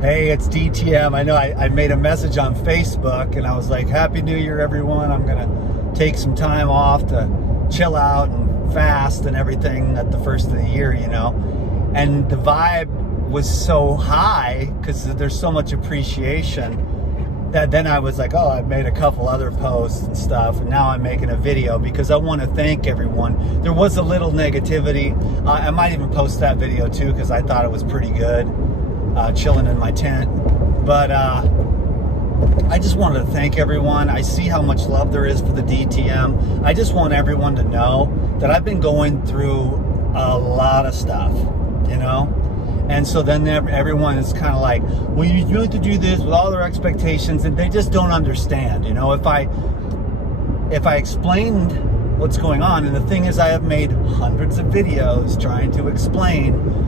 Hey, it's DTM. I know I made a message on Facebook and I was like, Happy New Year, everyone. I'm going to take some time off to chill out and fast and everything at the first of the year, you know. And the vibe was so high because there's so much appreciation that then I was like, oh, I've made a couple other posts and stuff, and now I'm making a video because I want to thank everyone. There was a little negativity. I might even post that video too because I thought it was pretty good. Chilling in my tent, but I just wanted to thank everyone. I see how much love there is for the DTM. I just want everyone to know that I've been going through a lot of stuff, you know, and so then everyone is kind of like, well, you really have to do this with all their expectations, and they just don't understand, you know. If I explained what's going on, and the thing is, I have made hundreds of videos trying to explain,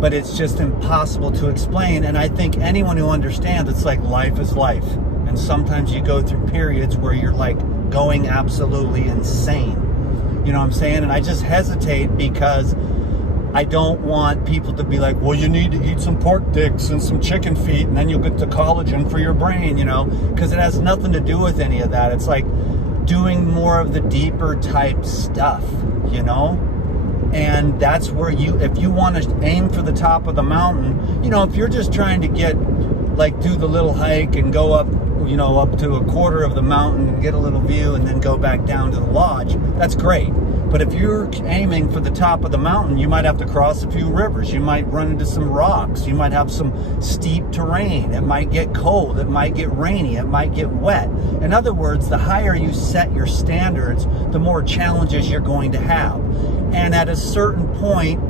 but it's just impossible to explain. And I think anyone who understands, it's like life is life. And sometimes you go through periods where you're like going absolutely insane. You know what I'm saying? And I just hesitate because I don't want people to be like, well, you need to eat some pork dicks and some chicken feet and then you'll get the collagen for your brain, you know, because it has nothing to do with any of that. It's like doing more of the deeper type stuff, you know? And that's where if you want to aim for the top of the mountain, you know, if you're just trying to get, like, do the little hike and go up, you know, up to a quarter of the mountain and get a little view and then go back down to the lodge, that's great. But if you're aiming for the top of the mountain, you might have to cross a few rivers. You might run into some rocks. You might have some steep terrain. It might get cold. It might get rainy. It might get wet. In other words, the higher you set your standards, the more challenges you're going to have. And at a certain point,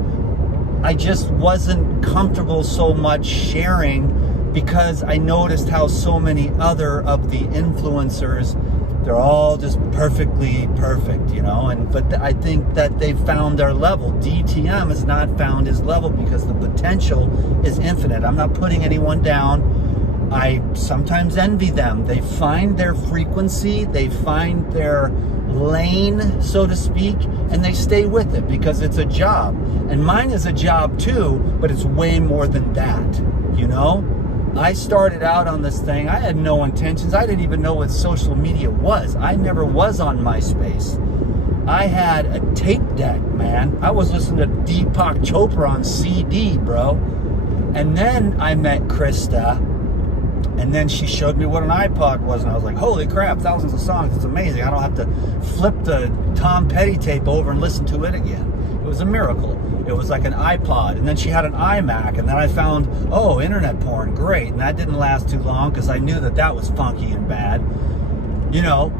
I just wasn't comfortable so much sharing because I noticed how so many other of the influencers, they're all just perfectly perfect, you know. But I think that they've found their level. DTM has not found his level because the potential is infinite. I'm not putting anyone down. I sometimes envy them. They find their frequency, they find their lane, so to speak, and they stay with it because it's a job. And mine is a job too, but it's way more than that, you know? I started out on this thing, I had no intentions. I didn't even know what social media was. I never was on MySpace. I had a tape deck, man. I was listening to Deepak Chopra on CD, bro. And then I met Krista, and then she showed me what an iPod was, and I was like, holy crap, thousands of songs, it's amazing. I don't have to flip the Tom Petty tape over and listen to it again. It was a miracle. It was like an iPod, and then she had an iMac, and then I found, oh, internet porn, great. And that didn't last too long because I knew that that was funky and bad, you know.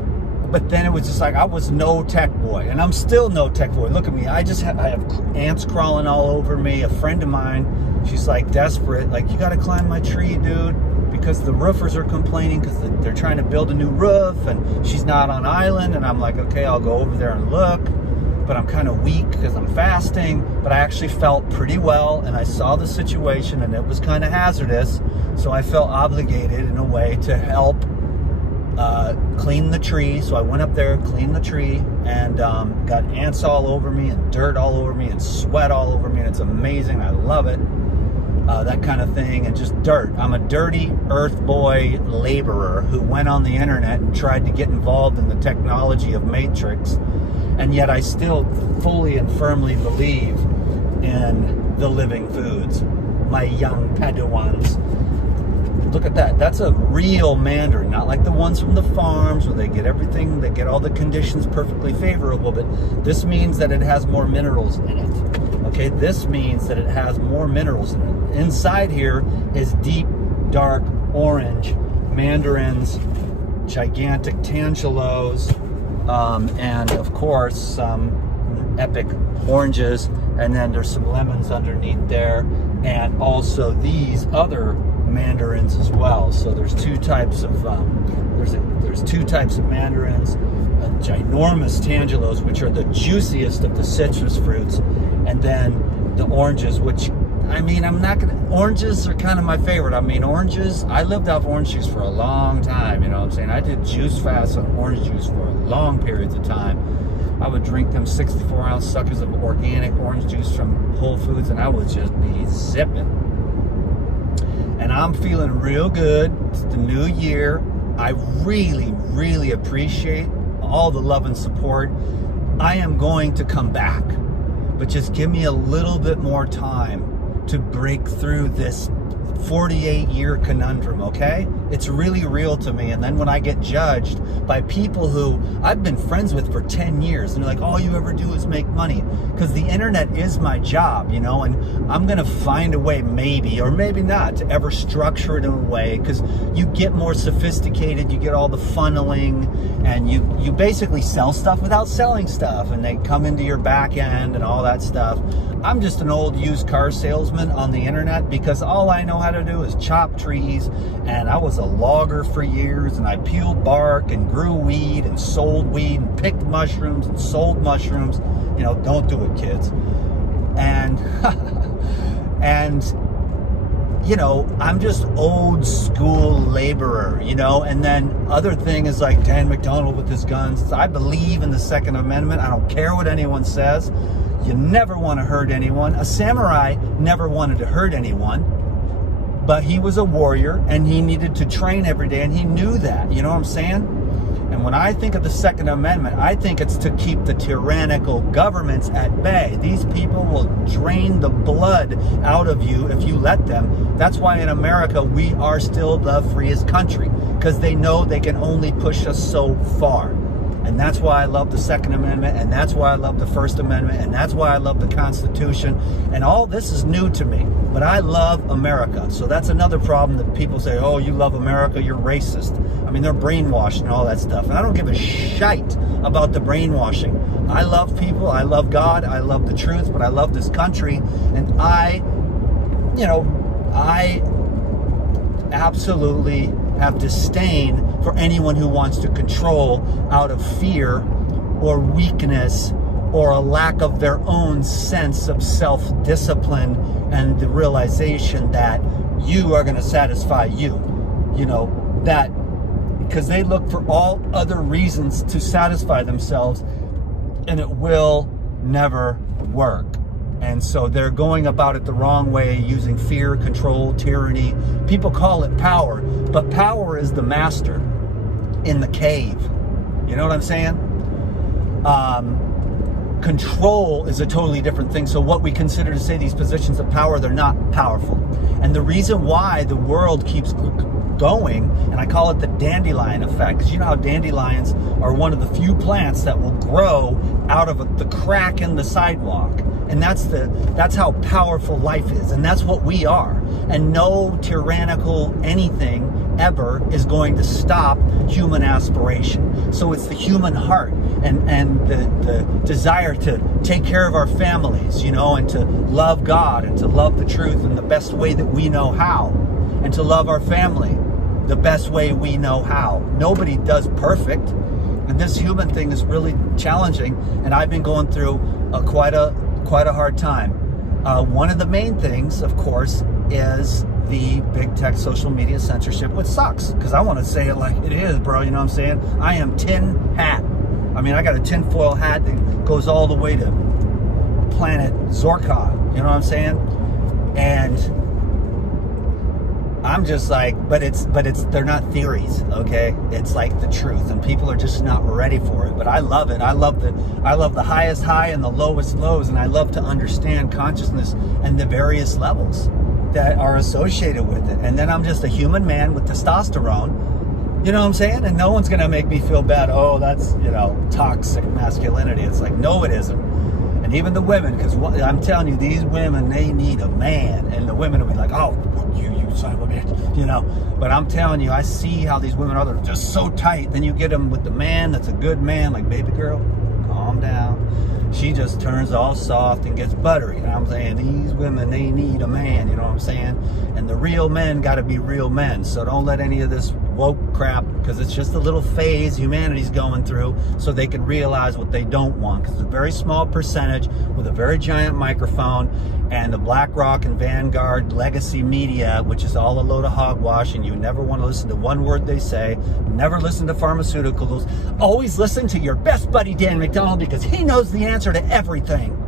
But then it was just like, I was no tech boy, and I'm still no tech boy. Look at me, I have ants crawling all over me. A friend of mine, she's like desperate, like, you gotta climb my tree, dude, because the roofers are complaining because they're trying to build a new roof and she's not on island. And I'm like, okay, I'll go over there and look, but I'm kind of weak because I'm fasting. But I actually felt pretty well, and I saw the situation, and it was kind of hazardous, so I felt obligated in a way to help clean the tree. So I went up there, cleaned the tree, and got ants all over me and dirt all over me and sweat all over me, and it's amazing. I love it. That kind of thing, and just dirt. I'm a dirty earth boy laborer who went on the internet and tried to get involved in the technology of Matrix, and yet I still fully and firmly believe in the living foods. My young Padawans. Look at that. That's a real mandarin, not like the ones from the farms where they get everything, they get all the conditions perfectly favorable, but this means that it has more minerals in it. Okay, this means that it has more minerals in it. Inside here is deep, dark orange mandarins, gigantic tangelos, and of course some epic oranges, and then there's some lemons underneath there, and also these other mandarins as well. So there's two types of there's two types of mandarins, ginormous tangelos, which are the juiciest of the citrus fruits, and then the oranges, which, I mean, oranges are kind of my favorite. I mean, oranges, I lived off orange juice for a long time, you know what I'm saying? I did juice fasts on orange juice for long periods of time. I would drink them 64-ounce suckers of organic orange juice from Whole Foods, and I would just be zipping. And I'm feeling real good. It's the new year. I really, really appreciate all the love and support. I am going to come back, but just give me a little bit more time to break through this 48-year conundrum, okay? It's really real to me. And then when I get judged by people who I've been friends with for 10 years, and they're like, all you ever do is make money. Because the internet is my job, you know, and I'm gonna find a way, maybe, or maybe not, to ever structure it in a way, because you get more sophisticated, you get all the funneling, and you basically sell stuff without selling stuff, and they come into your back end and all that stuff. I'm just an old used car salesman on the internet because all I know how to do is chop trees, and I was a logger for years, and I peeled bark and grew weed and sold weed and picked mushrooms and sold mushrooms. You know, don't do it, kids. And and you know, I'm just old school laborer, you know. And then other thing is like Dan McDonald with his guns. I believe in the Second Amendment. I don't care what anyone says. You never want to hurt anyone. A samurai never wanted to hurt anyone, but he was a warrior and he needed to train every day, and he knew that, you know what I'm saying? And when I think of the Second Amendment, I think it's to keep the tyrannical governments at bay. These people will drain the blood out of you if you let them. That's why in America, we are still the freest country, because they know they can only push us so far. And that's why I love the Second Amendment, and that's why I love the First Amendment, and that's why I love the Constitution. And all this is new to me, but I love America. So that's another problem that people say, oh, you love America, you're racist. I mean, they're brainwashed and all that stuff. And I don't give a shite about the brainwashing. I love people, I love God, I love the truth, but I love this country. And I absolutely have disdain for anyone who wants to control out of fear or weakness or a lack of their own sense of self-discipline and the realization that you are going to satisfy you, you know, that because they look for all other reasons to satisfy themselves, and it will never work. And so they're going about it the wrong way, using fear, control, tyranny. People call it power, but power is the master in the cave. You know what I'm saying? Control is a totally different thing. So what we consider to say these positions of power, they're not powerful. And the reason why the world keeps going, and I call it the dandelion effect, because you know how dandelions are one of the few plants that will grow out of the crack in the sidewalk. And that's how powerful life is, and that's what we are. And no tyrannical anything ever is going to stop human aspiration. So it's the human heart and the desire to take care of our families, you know, and to love God and to love the truth in the best way that we know how, and to love our family the best way we know how. Nobody does perfect, and this human thing is really challenging, and I've been going through quite a hard time. One of the main things, of course, is the big tech social media censorship, which sucks, because I want to say it like it is, bro. You know what I'm saying? I am tin hat. I mean, I got a tinfoil hat that goes all the way to planet Zorka. You know what I'm saying? And I'm just like, but they're not theories, okay? It's like the truth, and people are just not ready for it. But I love it. I love the highest high and the lowest lows, and I love to understand consciousness and the various levels that are associated with it. And then I'm just a human man with testosterone, you know what I'm saying? And no one's gonna make me feel bad. Oh, that's, you know, toxic masculinity. It's like, no, it isn't. And even the women, because I'm telling you, these women, they need a man. And the women will be like, oh, you son of a bitch, you know. But I'm telling you, I see how these women are. They're just so tight. Then you get them with the man that's a good man, like, baby girl, calm down. She just turns all soft and gets buttery. And I'm saying, these women, they need a man, you know what I'm saying? And the real men got to be real men. So don't let any of this woke crap, because it's just a little phase humanity's going through, so they can realize what they don't want. Because it's a very small percentage with a very giant microphone, and the BlackRock and Vanguard legacy media, which is all a load of hogwash, and you never want to listen to one word they say. Never listen to pharmaceuticals. Always listen to your best buddy Dan McDonald, because he knows the answer to everything.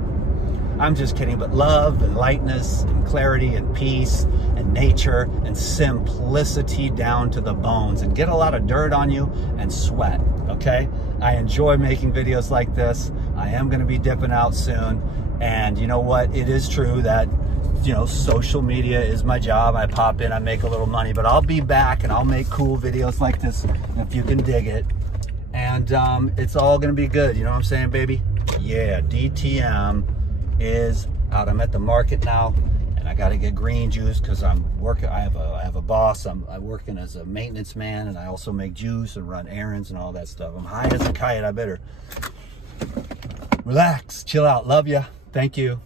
I'm just kidding, but love and lightness and clarity and peace and nature and simplicity down to the bones, and get a lot of dirt on you and sweat, okay? I enjoy making videos like this. I am gonna be dipping out soon. And you know what? It is true that, you know, social media is my job. I pop in, I make a little money, but I'll be back and I'll make cool videos like this if you can dig it. And it's all gonna be good. You know what I'm saying, baby? Yeah, DTM is out. I'm at the market now, and I gotta get green juice because I'm working. I have a boss. I'm working as a maintenance man, and I also make juice and run errands and all that stuff. I'm high as a kite. I better relax, chill out. Love ya. Thank you.